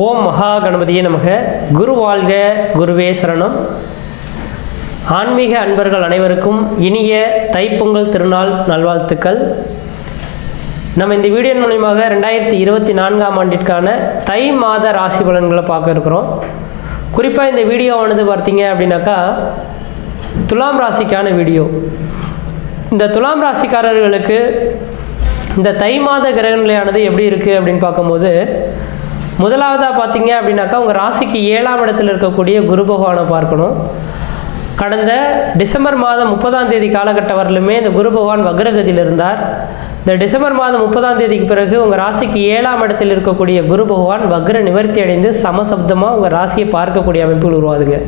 ஓம் மகா கணபதியே நமக. குரு வாழ்க, குருவே சரணம். ஆன்மீக அன்பர்கள் அனைவருக்கும் இனிய தைப்பொங்கல் திருநாள் நல்வாழ்த்துக்கள். நம்ம இந்த வீடியோ மூலமாக 2024ஆம் ஆண்டிற்கான தை மாத ராசி பலன்களை பார்க்க இருக்கிறோம். குறிப்பாக இந்த வீடியோவானது பார்த்தீங்க அப்படின்னாக்கா துலாம் ராசிக்கான வீடியோ. இந்த துலாம் ராசிக்காரர்களுக்கு இந்த தை மாத கிரகநிலையானது எப்படி இருக்குது அப்படின்னு பார்க்கும்போது, முதலாவதாக பார்த்தீங்க அப்படின்னாக்கா உங்கள் ராசிக்கு 7ஆம் இடத்தில் இருக்கக்கூடிய குரு பகவானை பார்க்கணும். கடந்த டிசம்பர் மாதம் 30ஆம் தேதி காலகட்டம் வரலுமே இந்த குரு பகவான் வக்ரகதியில் இருந்தார். இந்த டிசம்பர் மாதம் 30ஆம் தேதிக்கு பிறகு உங்கள் ராசிக்கு 7ஆம் இடத்தில் இருக்கக்கூடிய குரு பகவான் வக்ர நிவர்த்தி அடைந்து சமசப்தமாக உங்கள் ராசியை பார்க்கக்கூடிய அமைப்புகள் உருவாதுங்க.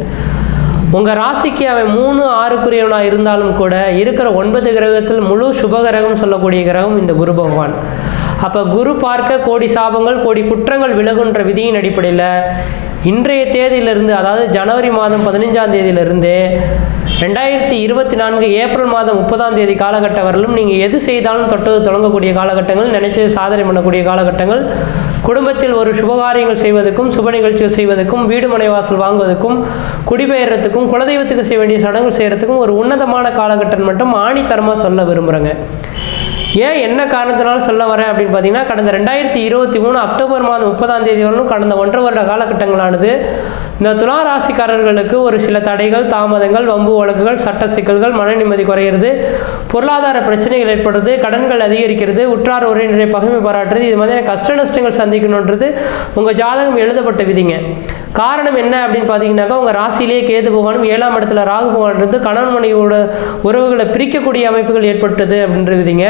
உங்கள் ராசிக்கு அவன் 3, 6 இருந்தாலும் கூட இருக்கிற 9 கிரகத்தில் முழு சுபகிரகம் சொல்லக்கூடிய கிரகம் இந்த குரு பகவான். அப்போ குரு பார்க்க கோடி சாபங்கள் கோடி குற்றங்கள் விலகுன்ற விதியின் அடிப்படையில் இன்றைய தேதியிலிருந்து, அதாவது ஜனவரி மாதம் 15ஆம் தேதியிலிருந்து 2024 ஏப்ரல் மாதம் 30ஆம் தேதி காலகட்டம் வரலும் நீங்கள் எது செய்தாலும் தொட்டது தொடங்கக்கூடிய காலகட்டங்கள், நினைச்சது சாதனை பண்ணக்கூடிய காலகட்டங்கள், குடும்பத்தில் ஒரு சுபகாரியங்கள் செய்வதற்கும் சுப நிகழ்ச்சிகள் செய்வதற்கும் வீடு மனை வாசல் வாங்குவதற்கும் குடிபெயர்றதுக்கும் குலதெய்வத்துக்கு செய்ய வேண்டிய சடங்குகள் செய்கிறதுக்கும் ஒரு உன்னதமான காலகட்டம் மட்டும் ஆணித்தரமாக சொல்ல விரும்புகிறேங்க. ஏன் என்ன காரணத்தினாலும் சொல்ல வரேன் அப்படின்னு பார்த்தீங்கன்னா, கடந்த 2023 அக்டோபர் மாதம் 30ஆம் தேதி வரலும் கடந்த 1.5 வருட காலகட்டங்களானது இந்த துலா ராசிக்காரர்களுக்கு ஒரு சில தடைகள், தாமதங்கள், வம்பு வழக்குகள், சட்ட சிக்கல்கள், மன நிம்மதி குறையிறது, பொருளாதார பிரச்சனைகள் ஏற்படுறது, கடன்கள் அதிகரிக்கிறது, உற்றார் உறவினரை பகைமை பாராட்டுறது, இது மாதிரியான கஷ்ட நஷ்டங்கள் சந்திக்கணுன்றது உங்கள் ஜாதகம் எழுதப்பட்ட விதிங்க. காரணம் என்ன அப்படின்னு பார்த்தீங்கன்னாக்கா, உங்கள் ராசியிலேயே கேது பகவானும் 7ஆம் இடத்துல ராகு பகவான் இருந்து கணவன் மனைவியோட உறவுகளை பிரிக்கக்கூடிய அமைப்புகள் ஏற்பட்டது அப்படின்ற விதிங்க.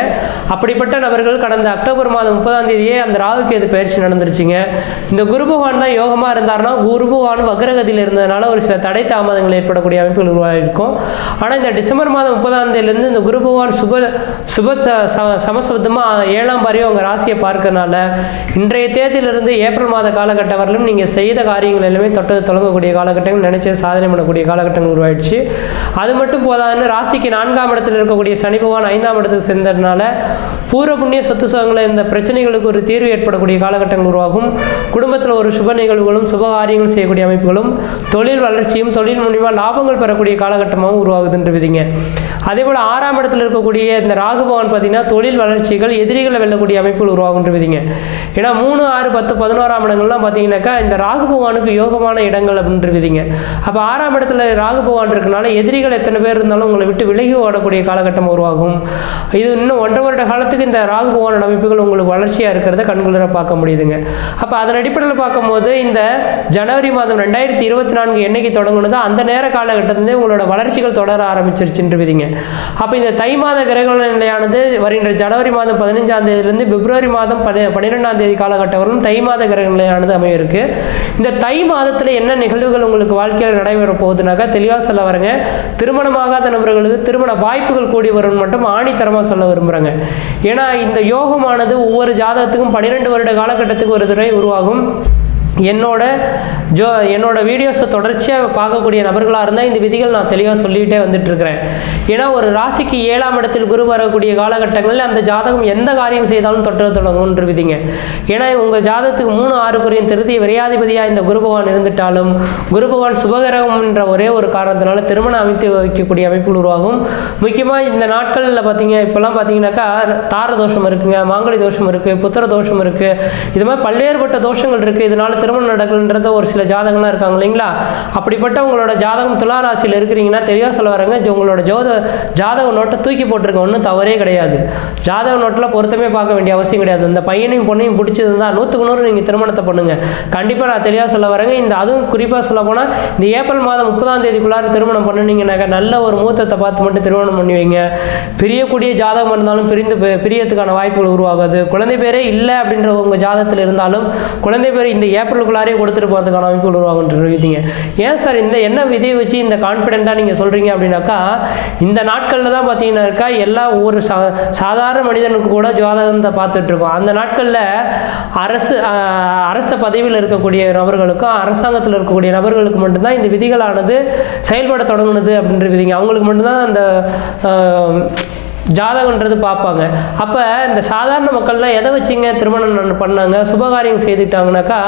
அப்படிப்பட்ட நபர்கள் கடந்த அக்டோபர் மாதம் 30ஆம் தேதியே அந்த ராகு கேது பயிற்சி நடந்துருச்சுங்க. இந்த குரு பகவான் தான் யோகமாக இருந்தார்னா, குரு பகவான் வக்ரகதியில் இருந்ததுனால ஒரு சில தடை தாமதங்கள் ஏற்படக்கூடிய அமைப்புகள் உருவாகிருக்கும். ஆனால் இந்த டிசம்பர் மாதம் 30ஆம் தேதியிலிருந்து இந்த குரு பகவான் சுப சமசப்தமாக 7ஆம் பாரியும் உங்கள் ராசியை பார்க்கறதுனால இன்றைய தேதியிலிருந்து ஏப்ரல் மாத காலகட்டம் வரலும் நீங்கள் செய்த காரியங்கள் எல்லாமே தொட்டது தொடங்கக்கூடிய காலகட்டங்கள், நினைச்சது சாதனை பண்ணக்கூடிய காலகட்டங்கள் உருவாயிடுச்சு. அது மட்டும் போதாதுன்னு ராசிக்கு 4ஆம் இடத்தில் இருக்கக்கூடிய சனி பகவான் 5ஆம் இடத்துக்கு சேர்ந்ததுனால பூர்வ புண்ணிய சொத்து சுகங்களை இந்த பிரச்சனைகளுக்கு ஒரு தீர்வு ஏற்படக்கூடிய காலகட்டங்கள் உருவாகும். குடும்பத்தில் ஒரு சுப நிகழ்வுகளும் சுபகாரியங்கள் செய்யக்கூடிய அமைப்புகளும் தொழில் வளர்ச்சியும் தொழில் மூலியமாக லாபங்கள் பெறக்கூடிய காலகட்டமாகவும் உருவாகுதுன்ற விதிங்க. அதே போல் 6ஆம் இடத்தில் இருக்கக்கூடிய இந்த ராகு பகவான் பார்த்தீங்கன்னா தொழில் வளர்ச்சிகள், எதிரிகளை வெல்லக்கூடிய அமைப்புகள் உருவாகுன்ற விதிங்க. ஏன்னா 3, 6, 10, 11ஆம் இடங்கள்லாம் பார்த்தீங்கன்னாக்கா இந்த ராகு பகவானுக்கு யோகமான இடங்கள் அப்படின்ற விதிங்க. அப்போ 6ஆம் இடத்துல ராகு பகவான் இருக்கனால எதிரிகள் எத்தனை பேர் இருந்தாலும் உங்களை விட்டு விலகி ஓடக்கூடிய காலகட்டம் உருவாகும். இது இன்னும் 1.5 வருட காலத்துக்கு இந்த ராகு பகவானோட அமைப்புகள் உங்களுக்கு வளர்ச்சியாக இருக்கிறத கண்குளிர பார்க்க முடியுதுங்க. அப்போ அதன் அடிப்படையில் பார்க்கும்போது இந்த ஜனவரி மாதம் 2024 என்னைக்கு தொடங்குனதோ அந்த நேர காலகட்டத்திலே உங்களோட வளர்ச்சிகள் தொடர ஆரம்பிச்சிருச்சுன்ற விதிங்க. அப்போ இந்த தை மாத கிரக நிலையானது வருகின்ற ஜனவரி மாதம் 15ஆம் தேதியிலிருந்து பிப்ரவரி மாதம் 12ஆம் தேதி காலகட்டம் வரும் தை மாத கிரக நிலையானது அமைய இருக்கு. இந்த தை மாதத்தில் என்ன நிகழ்வுகள் உங்களுக்கு வாழ்க்கையில் நடைபெற போகுதுனாக்கா தெளிவாக சொல்ல வரங்க. திருமணமாகாத நபர்களுக்கு திருமண வாய்ப்புகள் கூடி வரும் மட்டும் ஆணித்தரமாக சொல்ல விரும்புகிறாங்க. ஏன்னா இந்த யோகமானது ஒவ்வொரு ஜாதகத்துக்கும் 12 வருட காலகட்டத்துக்கு ஒரு துறை உருவாகும். என்னோட வீடியோஸை தொடர்ச்சியாக பார்க்கக்கூடிய நபர்களாக இருந்தால் இந்த விதிகள் நான் தெளிவாக சொல்லிகிட்டே வந்துட்டுருக்கிறேன். ஏன்னா ஒரு ராசிக்கு 7ஆம் இடத்தில் குரு வரக்கூடிய காலகட்டங்களில் அந்த ஜாதகம் எந்த காரியம் செய்தாலும் தொற்று தொடங்கும்ன்ற விதிங்க. ஏன்னா உங்கள் ஜாதகத்துக்கு 3, 6 திருத்தி விரையாதிபதியாக இந்த குரு பகவான் இருந்துட்டாலும் குரு பகவான் சுபகிரகம் என்ற ஒரே ஒரு காரணத்தினால திருமணம் அமைத்து வைக்கக்கூடிய அமைப்புகள் உருவாகும். முக்கியமாக இந்த நாட்களில் இப்போல்லாம் பார்த்தீங்கன்னாக்கா தார தோஷம் இருக்குங்க, மாங்கலி தோஷம் இருக்குது, புத்திர தோஷம் இருக்குது, இது மாதிரி பல்வேறுபட்ட தோஷங்கள் இருக்குது. இதனால திருமணம் நடக்கலன்றத ஒரு சில ஜாதகங்கள்லாம் இருக்காங்க இல்லைங்களா? அப்படிப்பட்ட உங்களோட ஜாதகம் துலா ராசியில் இருக்கிறீங்கன்னா தெளிவாக சொல்ல வரங்க, உங்களோட ஜாதக நோட்டை தூக்கி போட்டிருக்க ஒன்றும் தவறே கிடையாது. ஜாதக நோட்டில் பொருத்தமே பார்க்க வேண்டிய அவசியம் கிடையாது. இந்த பையனையும் பொண்ணையும் பிடிச்சதுன்னா 100க்கு 100 நீங்கள் திருமணத்தை பண்ணுங்க. கண்டிப்பாக நான் தெளிவாக சொல்ல வரேங்க. இந்த அதுவும் குறிப்பாக சொல்ல போனால் இந்த ஏப்ரல் மாதம் 30ஆம் தேதிக்குள்ளார திருமணம் பண்ணினீங்கன்னாக்கா நல்ல ஒரு முகூர்த்தத்தை பார்த்து மட்டும் திருமணம் பண்ணி வைங்க. பிரியக்கூடிய ஜாதகம் இருந்தாலும் பிரியத்துக்கான வாய்ப்புகள் உருவாகாது. குழந்தை பேரே இல்லை அப்படின்ற உங்கள் ஜாதகத்தில் இருந்தாலும் குழந்தை பேர் இந்த ஏப்ரலுக்குள்ளாரே கொடுத்துட்டு போகிறதுக்கான அமைப்புகள் உருவாகுன்ற விதிங்க. ஏன் சார் இந்த என்ன விதியை வச்சு இந்த கான்ஃபிடென்ட்டாக நீங்கள் சொல்கிறீங்க அப்படின்னாக்கா, இந்த நாட்களில் தான் பார்த்தீங்கன்னாக்கா எல்லா ஒரு சாதாரண மனிதனுக்கு கூட ஜாதகத்தை பார்த்துட்ருக்கோம். அந்த நாட்களில் அரச பதவியில் இருக்கக்கூடிய நபர்களுக்கும் அரசாங்கத்தில் இருக்கக்கூடிய நபர்களுக்கு மட்டும்தான் இந்த விதிகளானது செயல்பட தொடங்குனது அப்படின்ற விதிங்க. அவங்களுக்கு மட்டும்தான் அந்த ஜாதகன்றது பார்ப்பாங்க. அப்போ இந்த சாதாரண மக்கள்லாம் எதை வச்சுங்க திருமணம் பண்ணாங்க, சுபகாரியம் செய்துட்டாங்கனாக்கா,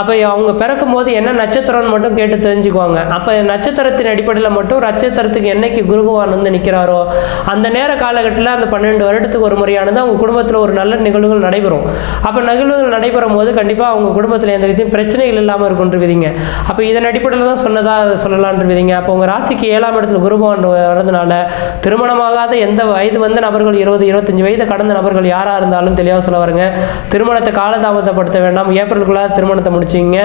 அப்போ அவங்க பிறக்கும் போது என்ன நட்சத்திரம்னு மட்டும் கேட்டு தெரிஞ்சுக்குவாங்க. அப்போ நட்சத்திரத்தின் அடிப்படையில் மட்டும் நட்சத்திரத்துக்கு என்னைக்கு குரு பகவான் வந்து நிற்கிறாரோ அந்த நேர காலகட்டத்தில் அந்த 12 வருடத்துக்கு ஒரு முறையானது அவங்க குடும்பத்தில் ஒரு நல்ல நிகழ்வுகள் நடைபெறும். அப்போ நிகழ்வுகள் நடைபெறும் போது கண்டிப்பாக அவங்க குடும்பத்தில் எந்த விதத்தையும் பிரச்சனைகள் இல்லாமல் இருக்குன்றவிதிங்க. அப்போ இதன் அடிப்படையில் தான் சொன்னதாக சொல்லலான்றவிதிங்க. அப்போ உங்கள் ராசிக்கு 7ஆம் இடத்துல குரு பகவான் வரதுனால திருமணமாகாத எந்த வயது வந்த நபர்கள் 20-25 வயது கடந்த நபர்கள் யாராக இருந்தாலும் தெளிவாக சொல்ல வருங்க, திருமணத்தை காலதாமதப்படுத்த வேண்டாம். ஏப்ரலுக்குள்ளாக திருமணத்தை முடிச்சிங்க.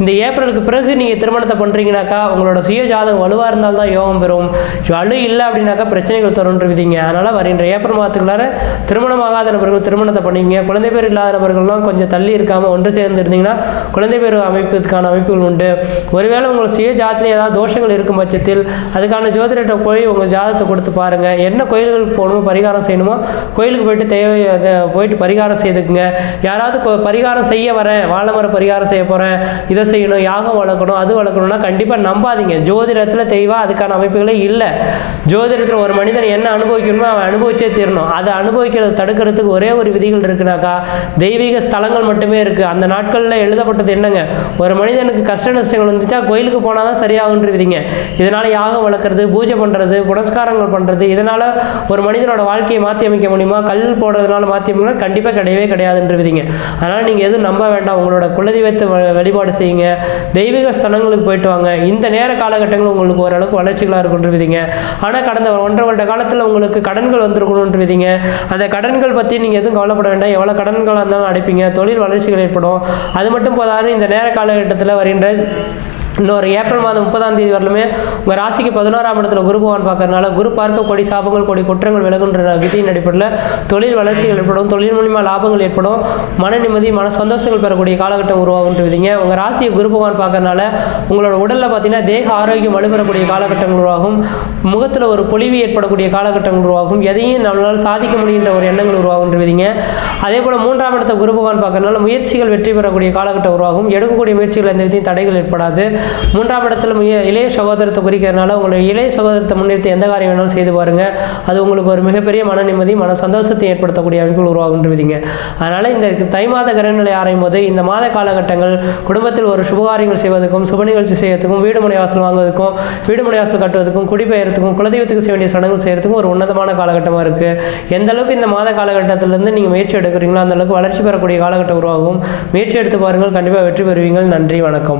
இந்த ஏப்ரலுக்கு பிறகு நீங்கள் திருமணத்தை பண்ணுறீங்கனாக்கா உங்களோட சுய ஜாதகம் வலுவாக இருந்தால் தான் யோகம் பெறும். வலு இல்லை அப்படின்னாக்கா பிரச்சனைகள் தருன்றவிதிங்க. அதனால் வருகின்ற ஏப்ரல் மாதத்துக்குள்ளார திருமணமாகாத நபர்கள் திருமணத்தை பண்ணிங்க. குழந்தை பேர் இல்லாத நபர்கள்லாம் கொஞ்சம் தள்ளி இருக்காமல் ஒன்று சேர்ந்து இருந்தீங்கன்னா குழந்தை பேர் அமைப்பதற்கான அமைப்புகள் உண்டு. ஒருவேளை உங்கள் சுய ஜாதத்தில் ஏதாவது தோஷங்கள் இருக்கும் பட்சத்தில் அதுக்கான ஜோதிடத்தை போய் உங்கள் ஜாதகத்தை கொடுத்து பாருங்கள். என்ன கோயில்களுக்கு போகணுமோ பரிகாரம் செய்யணுமோ கோயிலுக்கு போயிட்டு பரிகாரம் செய்துக்குங்க. யாராவது பரிகாரம் செய்ய வரேன், வாழைமர பரிகாரம் செய்ய போகிறேன், இதை செய்யணும், யாகம் வளர்க்கணும், அது வளர்க்கணும்னா கண்டிப்பாக நம்பாதீங்க. ஜோதிடத்தில் தெளிவாக அதுக்கான அமைப்புகளே இல்லை. ஜோதிடத்தில் ஒரு மனிதன் என்ன அனுபவிக்கணுமோ அவன் அனுபவிச்சே தீரணும். அதை அனுபவிக்கிறது தடுக்கிறதுக்கு ஒரே ஒரு விதிகள் இருக்குனாக்கா தெய்வீக ஸ்தலங்கள் மட்டுமே இருக்குது. அந்த நாட்களில் எழுதப்பட்டது என்னங்க, ஒரு மனிதனுக்கு கஷ்ட நஷ்டங்கள் வந்துச்சா கோயிலுக்கு போனால் தான் சரியாகுன்ற விதிங்க. இதனால் யாகம் வளர்க்குறது, பூஜை பண்ணுறது, புனஸ்காரங்கள் பண்ணுறது, இதனால் ஒரு மனிதனோட வாழ்க்கையை மாற்றி அமைக்க முடியுமா? கல் போடுறதுனால மாற்றி அமைக்கணும்னா கண்டிப்பாக கிடையவே கிடையாதுன்ற விதிங்க. அதனால் நீங்கள் எதுவும் நம்ப வேண்டாம். உங்களோட குலதெய்வத்தை வழிபாடு செய்யுங்க, தெய்வீக ஸ்தலங்களுக்கு போயிட்டு வாங்க. இந்த நேர காலகட்டங்கள் உங்களுக்கு ஓரளவுக்கு வளர்ச்சிகளாக இருக்குன்ற விதிங்க. ஆனால் கடந்த 1.5 வருட காலத்தில் உங்களுக்கு கடன்கள் வந்திருக்கணுன்ற விதிங்க. அந்த கடன்கள் பற்றி நீங்கள் எதுவும் கவலைப்பட வேண்டாம். எவ்வளோ கடன்களாக இருந்தாலும் அடைப்பீங்க, தொழில் வளர்ச்சிகள் ஏற்படும். அது மட்டும் போதாது, இந்த நேர காலகட்டத்தில் வருகின்ற இன்னொரு ஏப்ரல் மாதம் 30ஆம் தேதி வரலுமே உங்கள் ராசிக்கு 11ஆம் இடத்துல குரு பகவான் பார்க்கறதுனால குரு பார்க்க கொடி சாபங்கள் கொடி குற்றங்கள் விலகுன்ற விதியின் அடிப்படையில் தொழில் வளர்ச்சிகள் ஏற்படும், தொழில் மூலிமா லாபங்கள் ஏற்படும், மன நிம்மதி மன சந்தோஷங்கள் பெறக்கூடிய காலகட்டம் உருவாகுன்ற விதிங்க. உங்கள் ராசியை குரு பகவான் பார்க்கறதுனால உங்களோட உடலில் பார்த்தீங்கன்னா தேக ஆரோக்கியம் வலுப்பெறக்கூடிய காலகட்டங்கள் உருவாகும், முகத்தில் ஒரு பொலிவு ஏற்படக்கூடிய காலகட்டங்கள் உருவாகும், எதையும் நம்மளால் சாதிக்க முடிகின்ற ஒரு எண்ணங்கள் உருவாகுன்ற விதிங்க. அதே போல் 3ஆம் இடத்தை குரு பகவான் பார்க்கறதுனால முயற்சிகள் வெற்றி பெறக்கூடிய காலகட்டம் உருவாகும், எடுக்கக்கூடிய முயற்சிகள் எந்த விதையும் தடைகள் ஏற்படாது. 3ஆம் இடத்துல இளைய சகோதரத்தை குறிக்கிறதுனால உங்களுடைய இளைய சகோதரத்தை முன்னிறுத்தி எந்த காரியம் வேணாலும் செய்து பாருங்கள். அது உங்களுக்கு ஒரு மிகப்பெரிய மன நிம்மதி மன சந்தோஷத்தை ஏற்படுத்தக்கூடிய அமைப்புகள் உருவாகுன்றவிதிங்க. அதனால் இந்த தை மாத கிரகநிலை ஆராயும் போது இந்த மாத காலகட்டங்கள் குடும்பத்தில் ஒரு சுபகாரியங்கள் செய்வதற்கும் சுப நிகழ்ச்சி செய்வதற்கும் வீடு மனை வாசல் வாங்குவதற்கும் வீடு மனை வாசல் கட்டுவதற்கும் குடிபெயர்த்துக்கும் குலதெய்வத்துக்கு செய்ய வேண்டிய சடங்குகள் செய்யறதுக்கும் ஒரு உன்னதமான காலகட்டமாக இருக்குது. எந்த அளவுக்கு இந்த மாத காலகட்டத்திலிருந்து நீங்கள் முயற்சி எடுக்கிறீங்களோ அந்த அளவுக்கு வளர்ச்சி பெறக்கூடிய காலகட்டம் உருவாகும். முயற்சி எடுத்து பாருங்கள், கண்டிப்பாக வெற்றி பெறுவீங்கள். நன்றி, வணக்கம்.